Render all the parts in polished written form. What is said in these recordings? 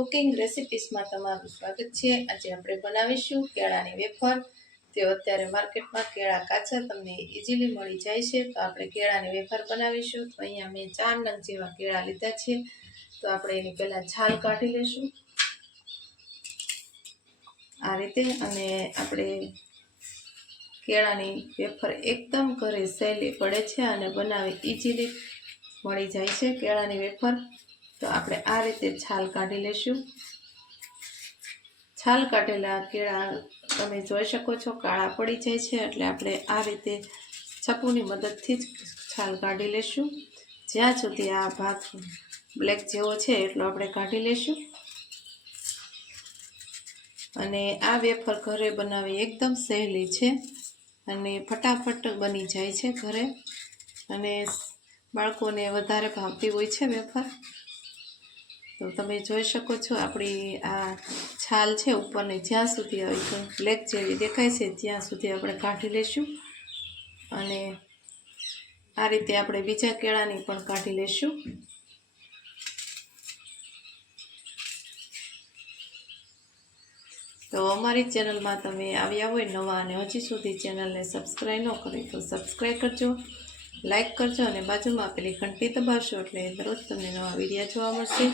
Cooking રેસિપીસમાં તમારું સ્વાગત છે। આજે આપણે બનાવીશું કેળાની વેફર। તે અત્યારે માર્કેટમાં કેળા કાચા તમને ઇઝીલી મળી જાય છે, તો આપણે કેળાની વેફર બનાવીશું। તો અહીંયા મેં 4 નંગ જેવા કેળા લીધા છે, તો આપણે એની પહેલાં છાલ કાઢી લઈશું આ રીતે। અને આપણે કેળાની વેફર એકદમ ઘરે સહેલી પડે છે અને બનાવી ઇઝીલી મળી જાય છે કેળાની વેફર। તો આપણે આ રીતે છાલ કાઢી લઈશું। છાલ કાઢેલા કેળા તમે જોઈ શકો છો કાળા પડી જાય છે, એટલે આપણે આ રીતે ચપ્પુની મદદથી જ છાલ કાઢી લઈશું। જ્યાં સુધી આ ભાગ બ્લેક જેવો છે એટલો આપણે કાઢી લઈશું। અને આ વેફર ઘરે બનાવી એકદમ સહેલી છે અને ફટાફટ બની જાય છે ઘરે, અને બાળકોને વધારે ભાવતી હોય છે વેફર। તો તમે જોઈ શકો છો આપણી આ છાલ છે ઉપરની જ્યાં સુધી આવી બ્લેક જેવી દેખાય છે ત્યાં સુધી આપણે કાઢી લઈશું। અને આ રીતે આપણે બીજા કેળાની પણ કાઢી લઈશું। તો અમારી ચેનલમાં તમે આવ્યા હોય નવા અને હજી સુધી ચેનલને સબસ્ક્રાઈબ ન કરી તો સબસ્ક્રાઈબ કરજો, લાઈક કરજો અને બાજુમાં આપેલી ઘંટી દબાવશો એટલે દરરોજ તમને નવા વિડીયો જોવા મળશે।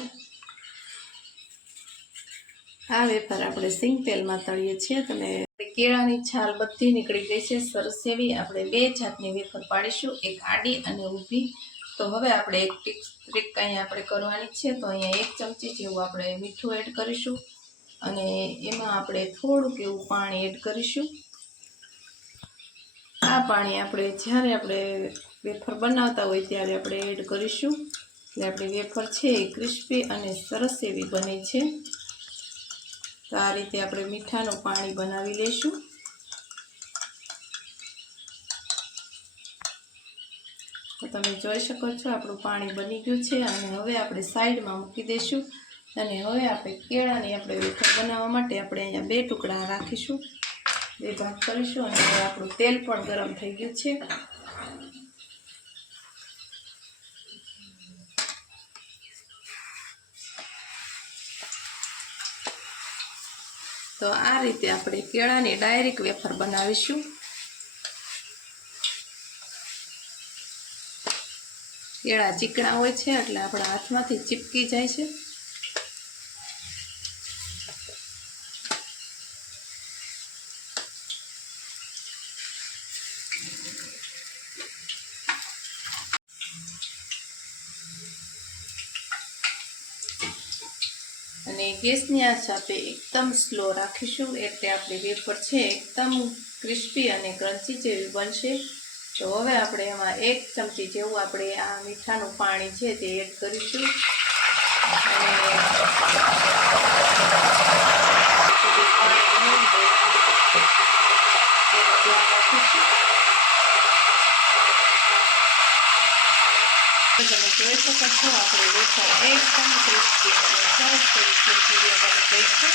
આ વેફર આપણે સિંગ તેલમાં તળીએ છીએ। તમે કેળાની છાલ બધી નીકળી ગઈ છે સરસ એવી। આપણે 2 જાતની વેફર પાડીશું, એક આડી અને ઊભી। તો હવે આપણે એક ટ્રીક અહીંયા આપણે કરવાની છે। તો અહીંયા 1 ચમચી જેવું આપણે મીઠું એડ કરીશું અને એમાં આપણે થોડુંક એવું પાણી એડ કરીશું। આ પાણી આપણે જ્યારે આપણે વેફર બનાવતા હોય ત્યારે આપણે એડ કરીશું, એટલે આપણી વેફર છે એ ક્રિસ્પી અને સરસ એવી બને છે। તો આ રીતે આપણે મીઠાનું પાણી બનાવી લઈશું। તો તમે જોઈ શકો છો આપણું પાણી બની ગયું છે અને હવે આપણે સાઈડમાં મૂકી દઈશું। અને હવે આપણે કેળાની આપણે વેફર બનાવવા માટે આપણે અહીંયા 2 ટુકડા રાખીશું, 2 ભાગ કરીશું। અને હવે આપણું તેલ પણ ગરમ થઈ ગયું છે। તો આ રીતે આપણે કેળાની ડાયરેક્ટ વેફર બનાવીશું। કેળા ચીકણા હોય છે એટલે આપણા હાથમાંથી ચીપકી જાય છે। અને ગેસની આંચ આપણે એકદમ સ્લો રાખીશું, એટલે આપણી વેફર છે એકદમ ક્રિસ્પી અને ક્રન્ચી જેવી બનશે। તો હવે આપણે એમાં 1 ચમચી જેવું આપણે આ મીઠાનું પાણી છે તે એડ કરીશું। તમે જોઈ શકો છો આપણે વેફર એકદમ ક્રિસ્પી અને સરસ બની ગઈ છે।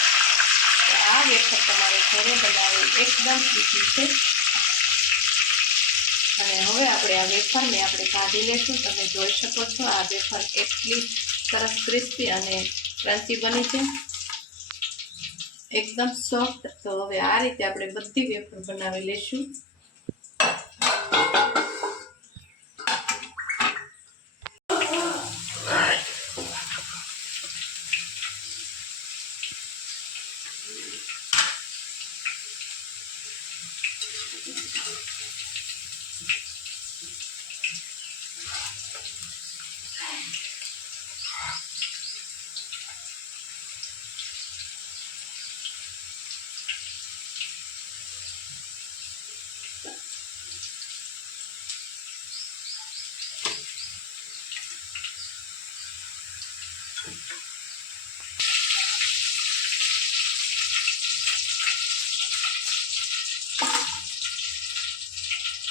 તો આ વેફર તમારે ઘરે બનાવવી એકદમ ઈઝી છે। અને હવે આપણે આ વેફરને આપણે કાઢી લઈશું। તમે જોઈ શકો છો આ વેફર એટલી સરસ ક્રિસ્પી અને ક્રન્ચી બની છે, એકદમ સોફ્ટ। તો હવે આ રીતે આપણે બધી વેફર બનાવી લઈશું।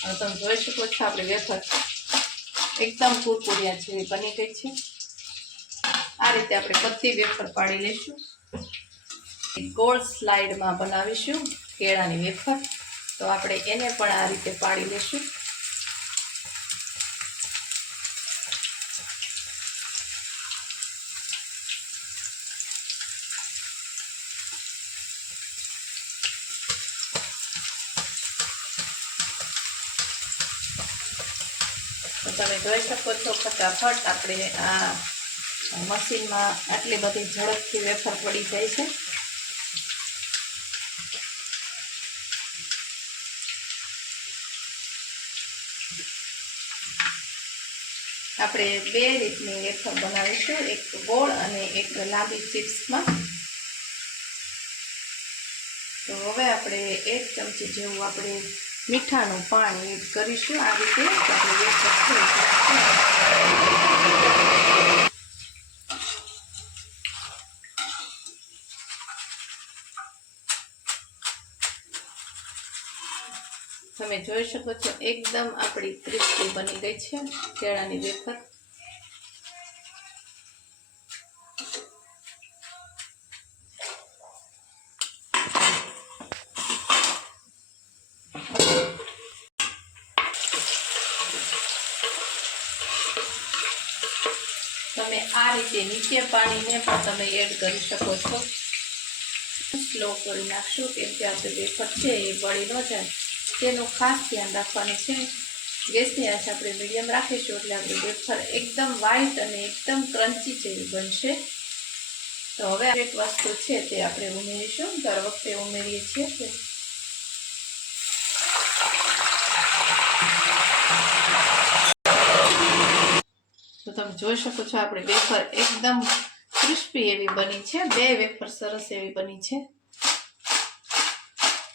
હવે તમે જોઈ શકો છો આપણી વેફર એકદમ કુરકુરિયા જેવી બની ગઈ છે। આ રીતે આપણે બધી વેફર પાડી લઈશું। ગોળ સ્લાઇડમાં બનાવીશું કેળાની વેફર, તો આપણે એને પણ આ રીતે પાડી લઈશું। તો તમે જોઈ શકો છો ફટાફટ આપણે આ મશીનમાં આટલી બધી ઝડપથી વેફર પડી જાય છે. આપણે બે રીતની વેફર બનાવીશું, એક ગોળ અને એક લાંબી ચિપ્સમાં. તો હવે આપણે 1 ચમચી જેવું આપણે મીઠાનું પાણી એડ કરીશું. આ રીતે આપણે વેફર તમે જોઈ શકો છો એકદમ આપણી ક્રિસ્પી બની ગઈ છે કેળાની વેફર. તમે આ રીતે નીચે પાણીને પણ તમે એડ કરી શકો છો. સ્લો કરી નાખશું કેમ કે આપણે વેફર છે એ બળી ન જાય, તેનું ખાસ ધ્યાન રાખવાનું છે. ગેસની આંચ આપણે મીડિયમ રાખીશું એટલે આપણી વેફર એકદમ વ્હાઈટ અને એકદમ ક્રન્ચી જેવી બનશે. તો હવે એક વસ્તુ છે તે આપણે ઉમેરીશું, દર વખતે ઉમેરીએ છીએ. તો તમે જોઈ શકો છો આપણી વેફર એકદમ ક્રિસ્પી એવી બની છે. બે વેફર સરસ એવી બની છે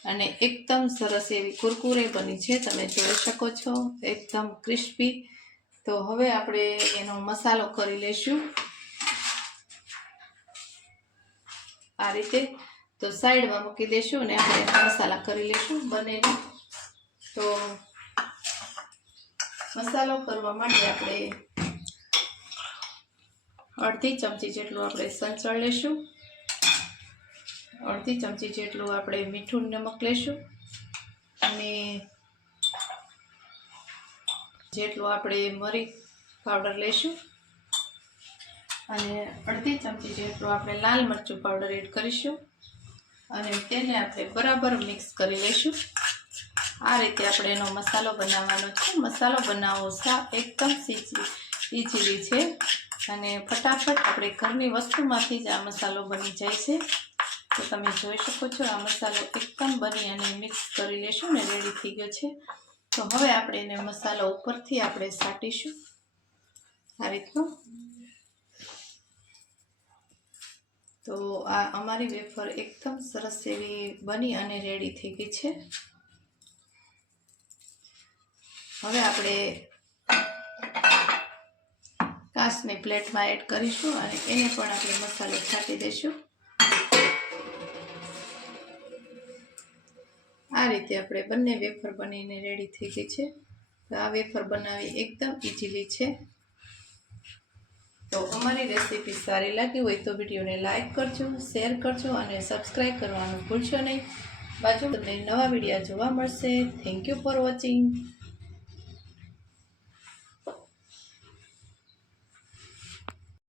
અને એકદમ સરસ એવી કુરકુરે બની છે. તમે જોઈ શકો છો એકદમ ક્રિસ્પી. તો હવે આપણે એનો મસાલો કરી લઈશું આ રીતે. તો સાઈડમાં મૂકી દઈશું અને આપણે મસાલા કરી લઈશું બંનેનો. તો મસાલો કરવા માટે આપણે અડધી ચમચી જેટલું આપણે સંચળ લઈશું, અડધી ચમચી જેટલું આપણે મીઠું નમક લઈશું અને જેટલું આપણે મરી પાવડર લઈશું અને અડધી ચમચી જેટલું આપણે લાલ મરચું પાવડર એડ કરીશું અને તેને આપણે બરાબર મિક્સ કરી લઈશું. આ રીતે આપણે એનો મસાલો બનાવવાનો છે. મસાલો બનાવવો એકદમ ઇઝીલી છે અને ફટાફટ આપણે ઘરની વસ્તુમાંથી જ આ મસાલો બની જાય છે. તો તમે જોઈ શકો છો આ મસાલો એકદમ બની અને મિક્સ કરી લેશું ને રેડી થઈ ગયો છે. તો હવે આપણે એને મસાલો ઉપરથી આપણે છાંટીશું આ રીતનું. તો આ અમારી વેફર એકદમ સરસ એવી બની અને રેડી થઈ ગઈ છે. હવે આપણે કાચની પ્લેટમાં એડ કરીશું અને એને પણ આપણે મસાલો છાંટી દઈશું. આ રીતે આપણે બંને વેફર બનીને રેડી થઈ ગઈ છે. તો આ વેફર બનાવવી એકદમ ઇઝીલી છે. તો અમારી રેસીપી સારી લાગી હોય તો વિડીયોને લાઈક કરજો, શેર કરજો અને સબસ્ક્રાઈબ કરવાનું ભૂલશો નહીં. બાજુ તમને નવા વિડીયો જોવા મળશે. Thank you for watching.